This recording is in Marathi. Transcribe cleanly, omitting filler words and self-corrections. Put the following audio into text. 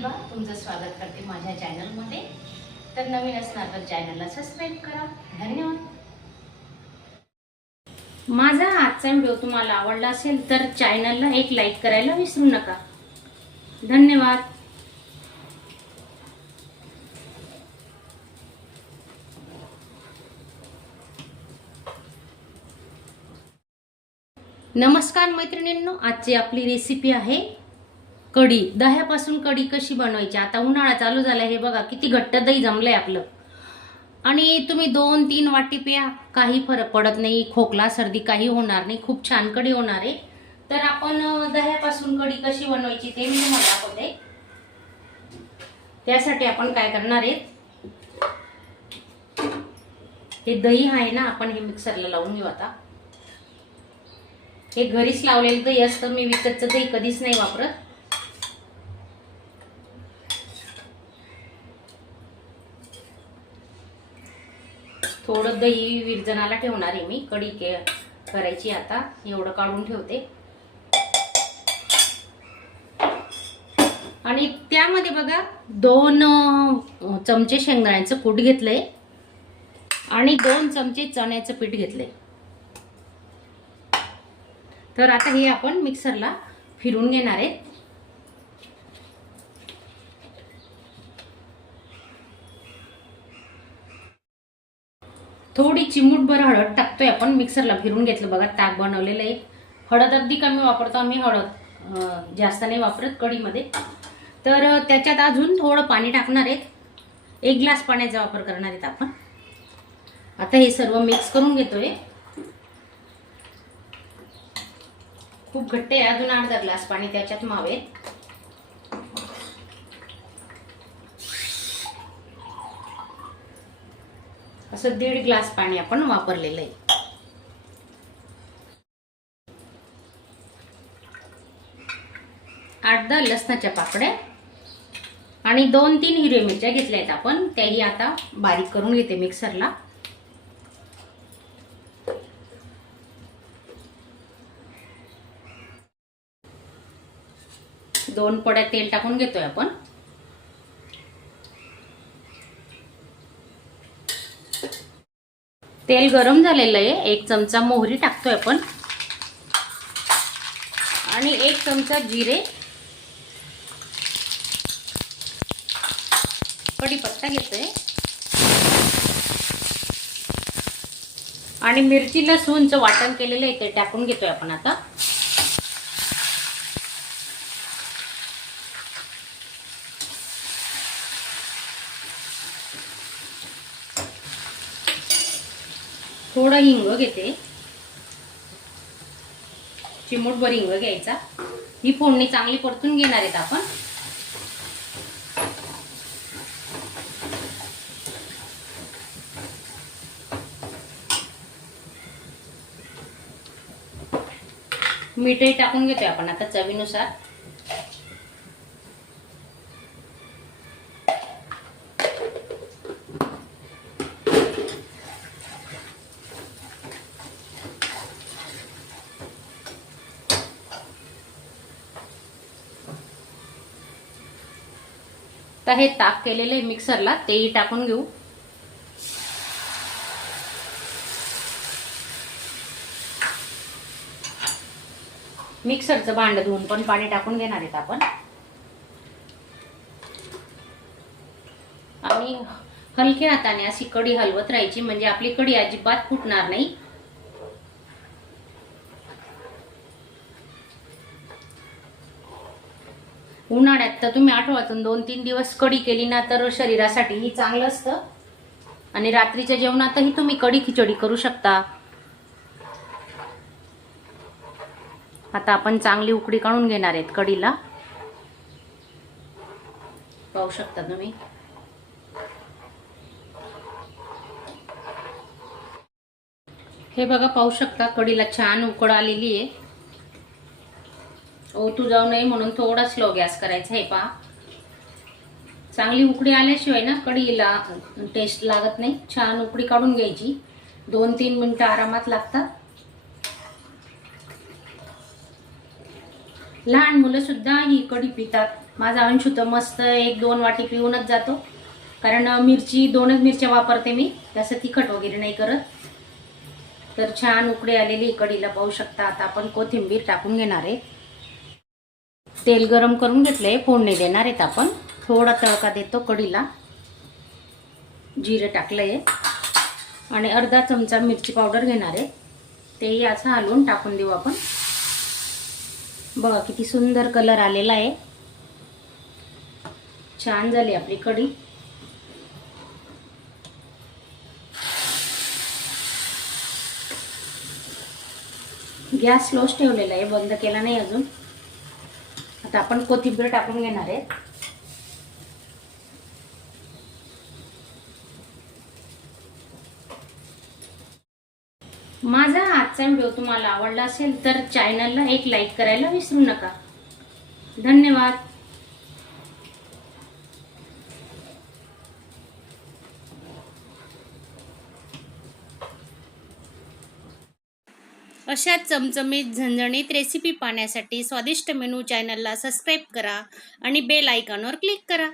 प्रतिभा तुमचं स्वागत करते माझ्या चॅनलमध्ये। तर नवीन असणार तर चॅनलला सबस्क्राइब करा। धन्यवाद। माझा आजचा व्हिडिओ तुम्हाला आवडला असेल तर चॅनलला एक लाईक करायला विसरू नका। धन्यवाद। नमस्कार मैत्रिणींनो, आजची आपली रेसिपी आहे कढी। दह्यापासून कढी कशी बनवायची। आता उन्हाळा चालू झाला, हे बघा किती घट्ट दही जमलंय आपलं। आणि तुम्ही 2-3 वाटी प्या, काही फरक पडत नाही। खोकला सर्दी काही होणार नाही, खूप छान कढी होणार आहे। तर आपण दह्यापासून कढी कशी बनवायची ते मी तुम्हाला दाखवते। त्यासाठी आपण काय करणार आहे, हे दही आहे ना, आपण हे मिक्सरला लावून घेऊ। आता हे घरीच लावलेलं दही असतं, मी विकतचं दही कधीच नाही वापरत। थोडं दही विरजणाला ठेवणार आहे मी, कढी करायची। आता एवढं काढून ठेवते। आणि त्यामध्ये बघा 2 चमचे शेंगदाण्याचं कूट घेतलंय आणि 2 चमचे चण्याचं पीठ घेतलंय। तर आता हे आपण मिक्सरला फिरून घेणार आहे। थोडी चिमूटभर हळद टाकतोय आपण। मिक्सरला फिरून घेतलं बघा, ताक बनवलेलं आहे। हळद अगदी कमी वापरतो आम्ही, हळद जास्त नाही वापरत कढीमध्ये। तर त्याच्यात अजून थोडं पाणी टाकणार आहे, 1 ग्लास पाण्याचा वापर करणार आहेत आपण। आता हे सर्व मिक्स करून घेतोय। खूप घट्ट आहे, अजून अर्धा ग्लास पाणी त्याच्यात मावेल। असं 1.5 ग्लास पाणी आपण वापरलेलं आहे। अर्धा लसणाच्या पाकळ्या आणि 2-3 हिरव्या मिरच्या घेतल्या आहेत आपण, त्याही आता बारीक करून घेते मिक्सरला। दोन पड्या तेल टाकून घेतोय आपण। तेल गरम झालेलं आहे, 1 चमचा मोहरी टाकतोय आपण आणि 1 चमचा जिरे, कढीपत्ता घेतोय आणि मिरची लसूणचं वाटण केलेलं आहे ते टाकून घेतोय आपण आता। थोडा हिंग घेते, चिमूटभर हिंग घ्यायचा। ही फोडणी चांगली परतून घेणार आहेत आपण। मीठही टाकून घेतोय आपण आता चवीनुसार। तर हे ताक केलेलं आहे मिक्सरला, तेही टाकून घेऊ। मिक्सरचं भांड धुवून पण पाणी टाकून घेणार आहेत आपण। आणि हलक्या हाताने अशी कढी हलवत राहायची, म्हणजे आपली कढी अजिबात फुटणार नाही। उन्हाळ्यात तर तुम्ही आठवड्यातून 2-3 दिवस कढी केली ना तर शरीरासाठी चांगलं असतं। आणि रात्रीच्या जेवणातही तुम्ही कढी खिचडी करू शकता। आता आपण चांगली उकळी काढून घेणार आहेत कढीला, पाहू शकता तुम्ही। हे बघा, पाहू शकता कढीला छान उकळ आलेली आहे। ओतू जाऊ नये म्हणून थोडा स्लो गॅस करायचा आहे। पहा, चांगली उकळी आल्याशिवाय ना कढीला टेस्ट लागत नाही। छान उकळी काढून घ्यायची, 2-3 मिनिटं आरामात लागतात। लहान मुलं सुद्धा ही कढी पितात। माझा अंशू तर मस्त 1-2 वाटी पिऊनच जातो, कारण मिरची 2च मिरच्या वापरते मी, जास्त तिखट वगैरे नाही करत. तर छान उकळी आलेली कढीला पाहू शकता. आता आपण कोथिंबीर टाकून घेणार आहे. तेल गरम करून घेतलंय, फोडणी देणार आहेत आपण. थोडा तडका देतो कढीला. जिरे टाकलंय आणि अर्धा चमचा मिरची पावडर घेणार आहे, तेही असं हलवून टाकून देऊ आपण. बघा किती सुंदर कलर आलेला आहे. छान झाली आपली कढी. गॅस स्लोच ठेवलेला आहे, बंद केला नाही अजून. आता आपण कोथिंबीर टाकून घेणार आहे. माझा आजचा व्हिडिओ तुम्हाला आवडला असेल तर चॅनलला एक लाईक करायला विसरू नका. धन्यवाद. अशा चमचमीत झणझणीत रेसिपी पाहण्यासाठी स्वादिष्ट मेनू चॅनलला सबस्क्राईब करा आणि बेल आयकॉनवर क्लिक करा.